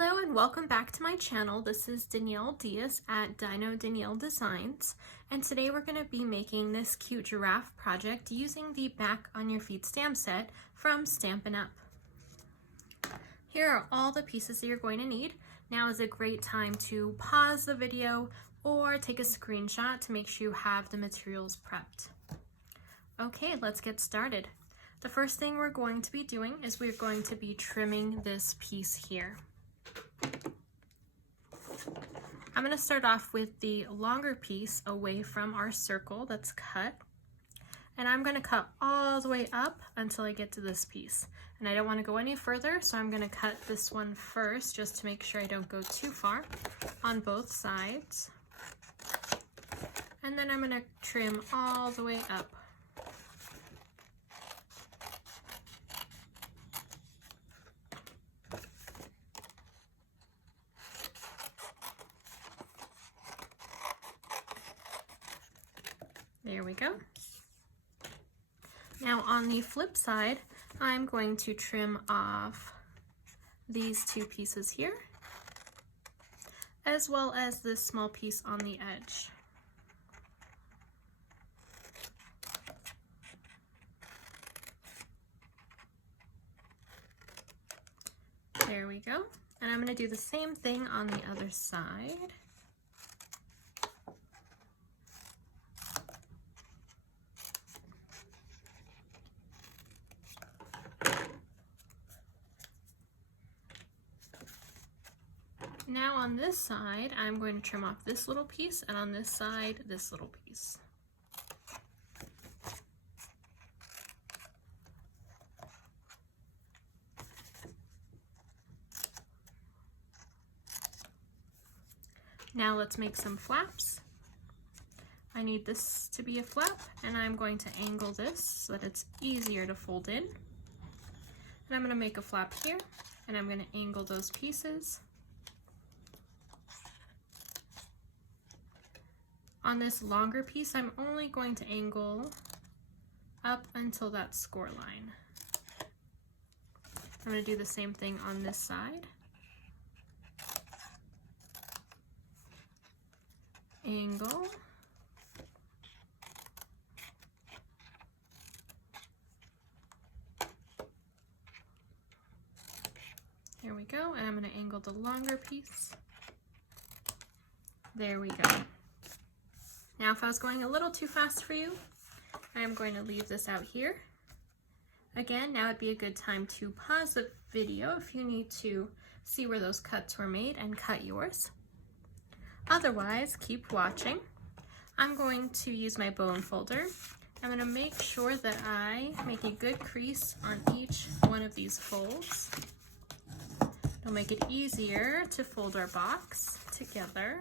Hello and welcome back to my channel. This is Danielle Diaz at Dino Danielle Designs, and today we're going to be making this cute giraffe project using the Back on Your Feet stamp set from Stampin' Up. Here are all the pieces that you're going to need. Now is a great time to pause the video or take a screenshot to make sure you have the materials prepped. Okay, let's get started. The first thing we're going to be doing is we're going to be trimming this piece here. I'm going to start off with the longer piece away from our circle that's cut, and I'm going to cut all the way up until I get to this piece. And I don't want to go any further, so I'm going to cut this one first just to make sure I don't go too far on both sides. And then I'm going to trim all the way up. There we go. Now on the flip side, I'm going to trim off these two pieces here, as well as this small piece on the edge. There we go. And I'm going to do the same thing on the other side. Now on this side, I'm going to trim off this little piece, and on this side, this little piece. Now let's make some flaps. I need this to be a flap, and I'm going to angle this so that it's easier to fold in. And I'm going to make a flap here, and I'm going to angle those pieces. On this longer piece, I'm only going to angle up until that score line. I'm going to do the same thing on this side. Angle. There we go, and I'm going to angle the longer piece. There we go. Now if I was going a little too fast for you, I'm going to leave this out here. Again, now would be a good time to pause the video if you need to see where those cuts were made and cut yours. Otherwise, keep watching. I'm going to use my bone folder. I'm going to make sure that I make a good crease on each one of these folds. It'll make it easier to fold our box together.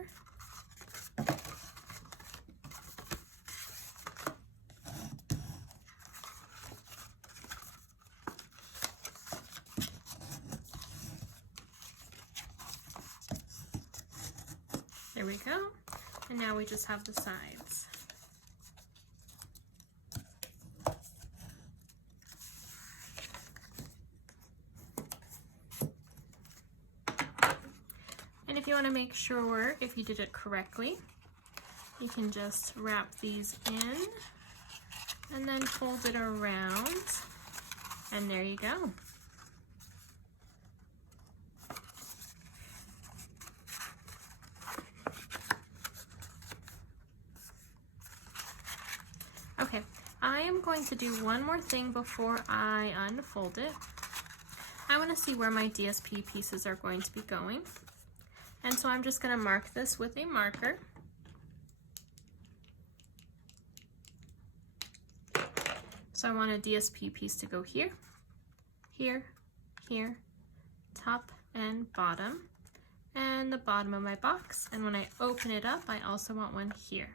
There we go, and now we just have the sides. And if you want to make sure if you did it correctly, you can just wrap these in and then fold it around, and there you go. Okay, I am going to do one more thing before I unfold it. I want to see where my DSP pieces are going to be going. And so I'm just going to mark this with a marker. So I want a DSP piece to go here, here, here, top and bottom, and the bottom of my box. And when I open it up, I also want one here.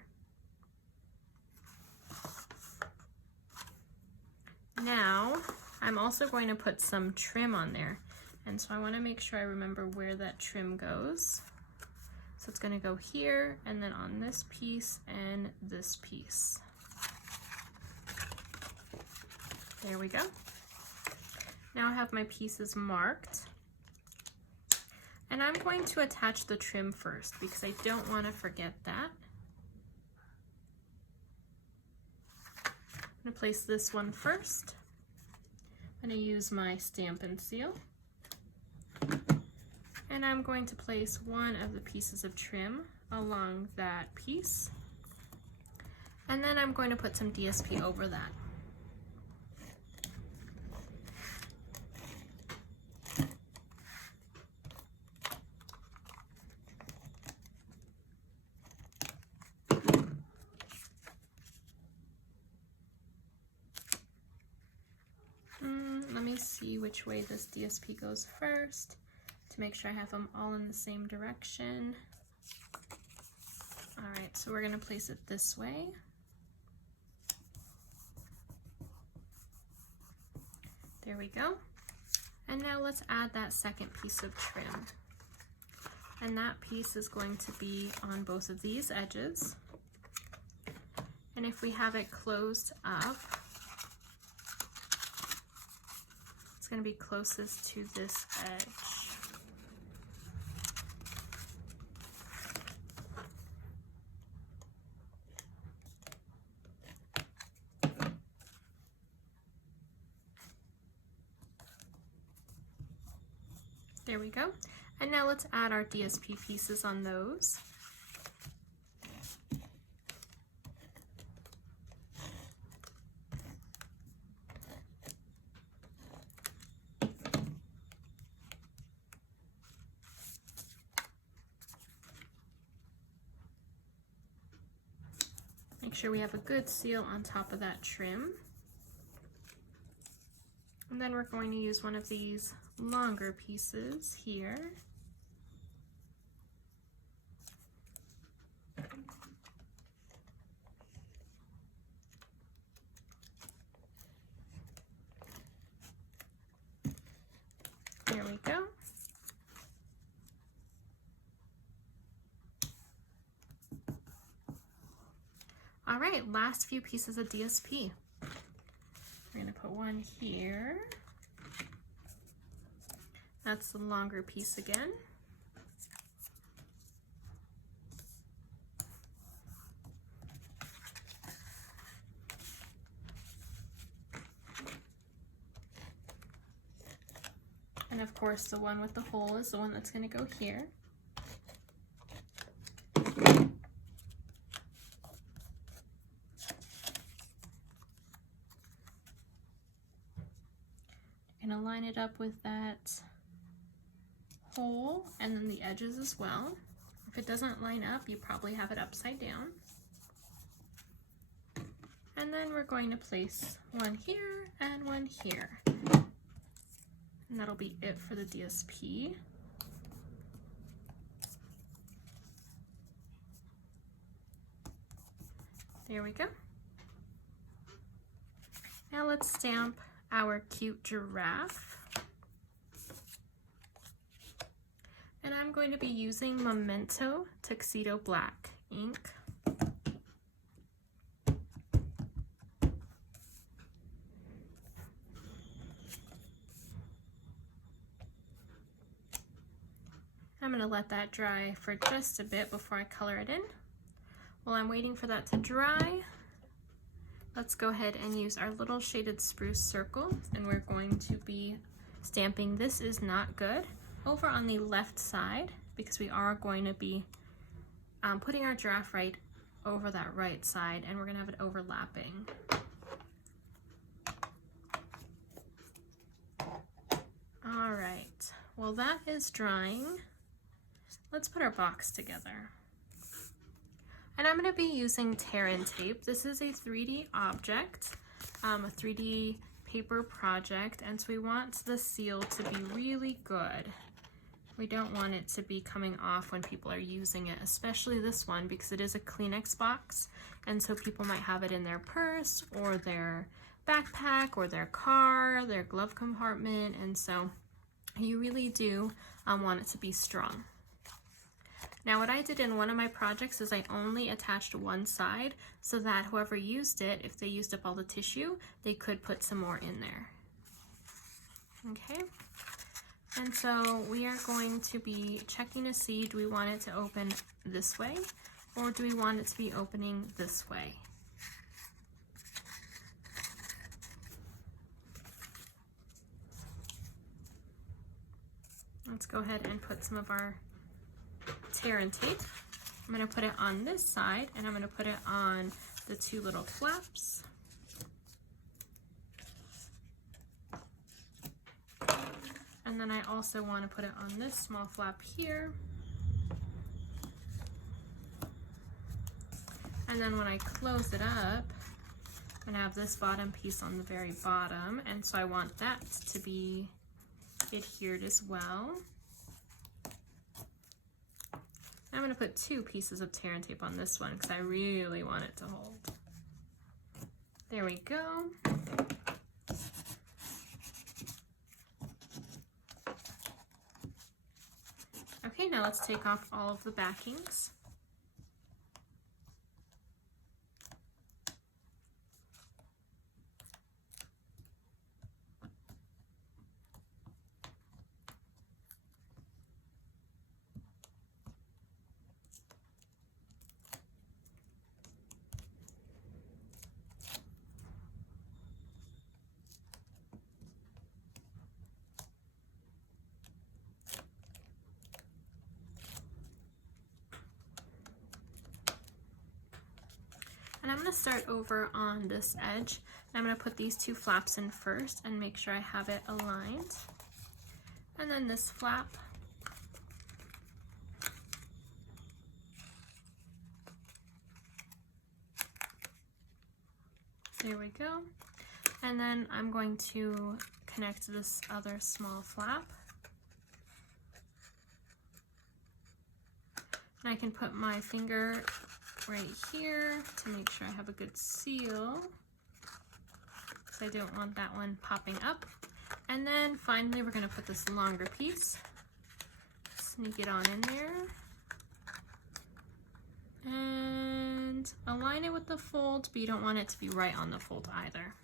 Now, I'm also going to put some trim on there, and so I want to make sure I remember where that trim goes. So it's going to go here, and then on this piece and this piece. There we go. Now I have my pieces marked, And I'm going to attach the trim first because I don't want to forget that. I'm going to place this one first. I'm going to use my Stampin' Seal. And I'm going to place one of the pieces of trim along that piece. And then I'm going to put some DSP over that. Let me see which way this DSP goes first to make sure I have them all in the same direction. All right, so we're going to place it this way. There we go. And now let's add that second piece of trim. And that piece is going to be on both of these edges. And if we have it closed up, it's going to be closest to this edge. There we go. And now let's add our DSP pieces on those. Make sure we have a good seal on top of that trim. And then we're going to use one of these longer pieces here. There we go. All right, last few pieces of DSP. We're going to put one here. That's the longer piece again. And of course, the one with the hole is the one that's going to go here. Going to line it up with that hole and then the edges as well. If it doesn't line up, you probably have it upside down. And then we're going to place one here and one here. And that'll be it for the DSP. There we go. Now let's stamp our cute giraffe. And I'm going to be using Memento Tuxedo Black ink. I'm going to let that dry for just a bit before I color it in. While I'm waiting for that to dry, let's go ahead and use our little shaded spruce circle, and we're going to be stamping "This Is Not Good" over on the left side because we are going to be putting our giraffe right over that right side, and we're going to have it overlapping. All right, well that is drying. Let's put our box together. And I'm going to be using tear-in tape. This is a 3D object, a 3D paper project, and so we want the seal to be really good. We don't want it to be coming off when people are using it, especially this one because it is a Kleenex box, and so people might have it in their purse or their backpack or their car, their glove compartment, and so you really do want it to be strong. Now what I did in one of my projects is I only attached one side so that whoever used it, if they used up all the tissue, they could put some more in there. Okay, And so we are going to be checking to see, do we want it to open this way or do we want it to be opening this way? Let's go ahead and put some of our tear and tape. I'm going to put it on this side and I'm going to put it on the two little flaps. And then I also want to put it on this small flap here. And then when I close it up, I'm going to have this bottom piece on the very bottom, and so I want that to be adhered as well. I'm going to put 2 pieces of tear and tape on this one because I really want it to hold. There we go. Okay, now let's take off all of the backings. And I'm going to start over on this edge. And I'm going to put these 2 flaps in first and make sure I have it aligned. And then this flap. There we go. And then I'm going to connect this other small flap. And I can put my finger right here to make sure I have a good seal, because I don't want that one popping up. And then finally we're going to put this longer piece, sneak it on in there, and align it with the fold, but you don't want it to be right on the fold either.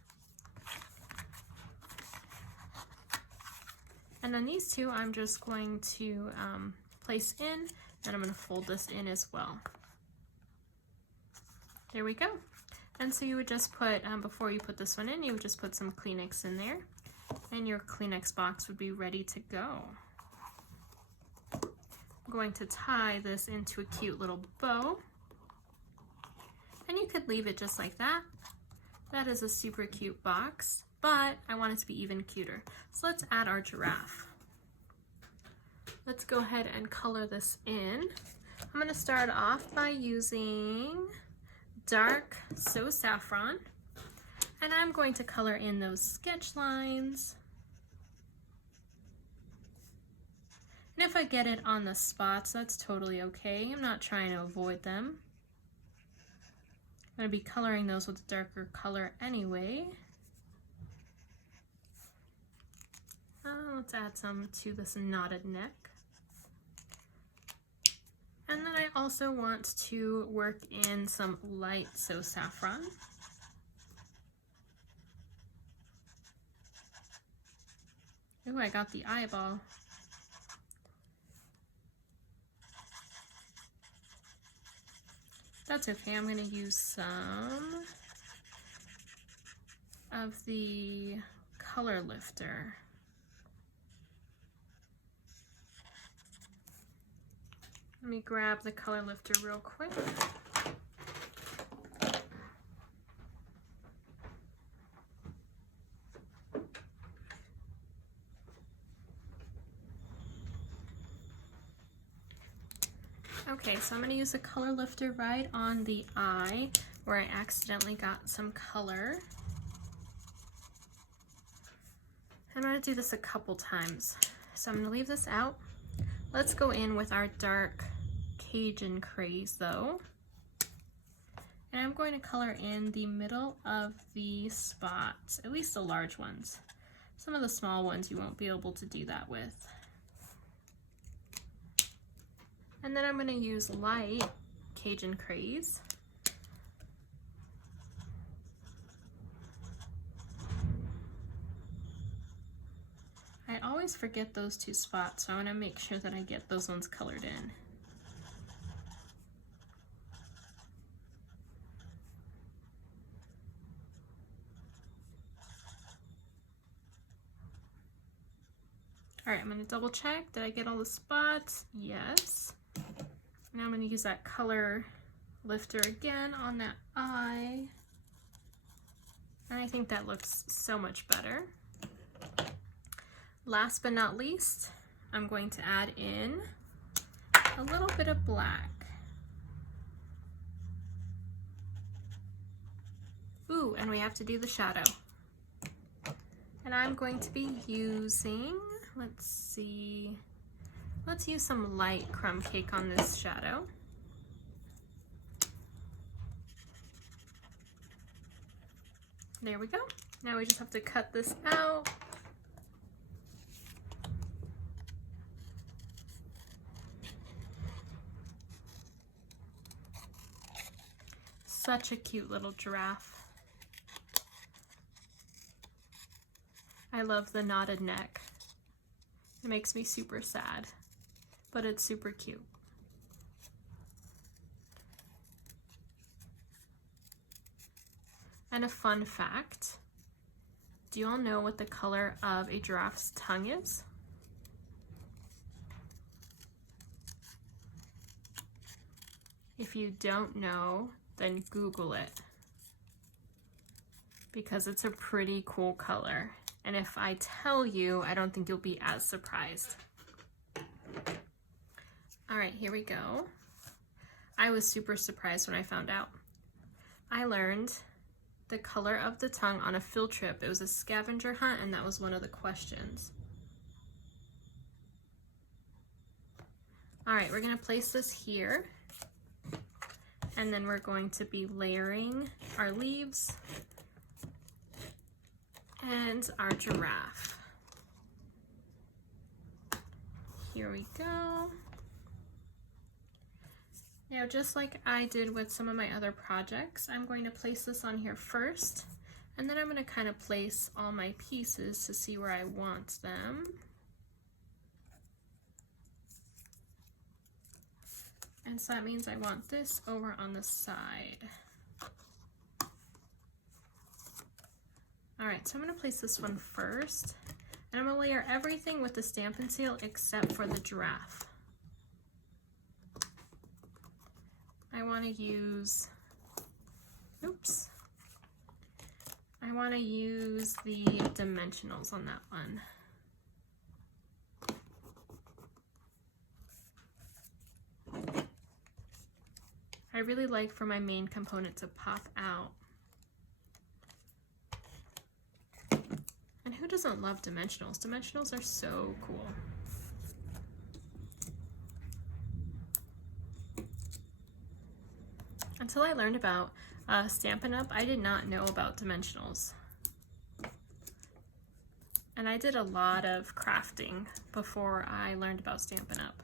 And then these 2 I'm just going to place in, and I'm going to fold this in as well. There we go. And so you would just put, before you put this one in, you would just put some Kleenex in there, and your Kleenex box would be ready to go. I'm going to tie this into a cute little bow, and you could leave it just like that. That is a super cute box, but I want it to be even cuter. So let's add our giraffe. Let's go ahead and color this in. I'm going to start off by using dark So Saffron, and I'm going to color in those sketch lines. And if I get it on the spots, that's totally okay. I'm not trying to avoid them. I'm going to be coloring those with a darker color anyway. Let's add some to this knotted neck. And then I also want to work in some light So Saffron. Ooh, I got the eyeball. That's okay, I'm going to use some of the color lifter. Let me grab the color lifter real quick. Okay, so I'm going to use the color lifter right on the eye where I accidentally got some color. I'm going to do this a couple times. So I'm going to leave this out. Let's go in with our dark Cajun Craze though. And I'm going to color in the middle of the spots, at least the large ones. Some of the small ones you won't be able to do that with. And then I'm going to use light Cajun Craze. I always forget those two spots, so I want to make sure that I get those ones colored in. All right, I'm going to double check. Did I get all the spots? Yes. Now I'm going to use that color lifter again on that eye. And I think that looks so much better. Last but not least, I'm going to add in a little bit of black. Ooh, and we have to do the shadow. And I'm going to be using, let's see, let's use some light crumb cake on this shadow. There we go. Now we just have to cut this out. Such a cute little giraffe. I love the knotted neck. It makes me super sad, but it's super cute. And a fun fact, do you all know what the color of a giraffe's tongue is? If you don't know, then Google it, because it's a pretty cool color. And if I tell you, I don't think you'll be as surprised. All right, here we go. I was super surprised when I found out. I learned the color of the tongue on a field trip. It was a scavenger hunt, and that was one of the questions. All right, we're gonna place this here, and then we're going to be layering our leaves and our giraffe. Here we go. Now, just like I did with some of my other projects, I'm going to place this on here first, and then I'm going to kind of place all my pieces to see where I want them. And so that means I want this over on the side. All right, so I'm going to place this one first, and I'm going to layer everything with the Stampin' Seal except for the giraffe. I want to use, oops, I want to use the dimensionals on that one. I really like for my main component to pop out. And who doesn't love dimensionals? Dimensionals are so cool. Until I learned about Stampin' Up, I did not know about dimensionals. And I did a lot of crafting before I learned about Stampin' Up.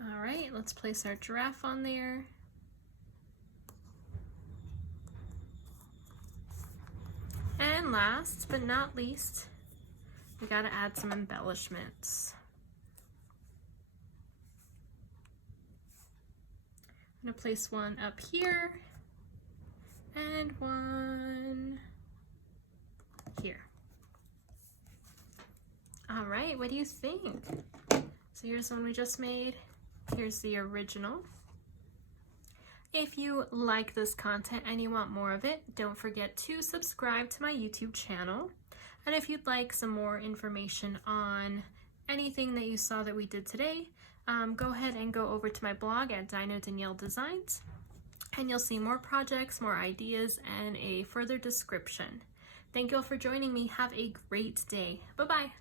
All right, let's place our giraffe on there. And last but not least, we gotta add some embellishments. I'm gonna place one up here and one here. All right, what do you think? So here's one we just made. Here's the original. If you like this content and you want more of it, don't forget to subscribe to my YouTube channel. And if you'd like some more information on anything that you saw that we did today, go ahead and go over to my blog at Dino Danielle Designs, and you'll see more projects, more ideas, and a further description. Thank you all for joining me. Have a great day. Bye-bye.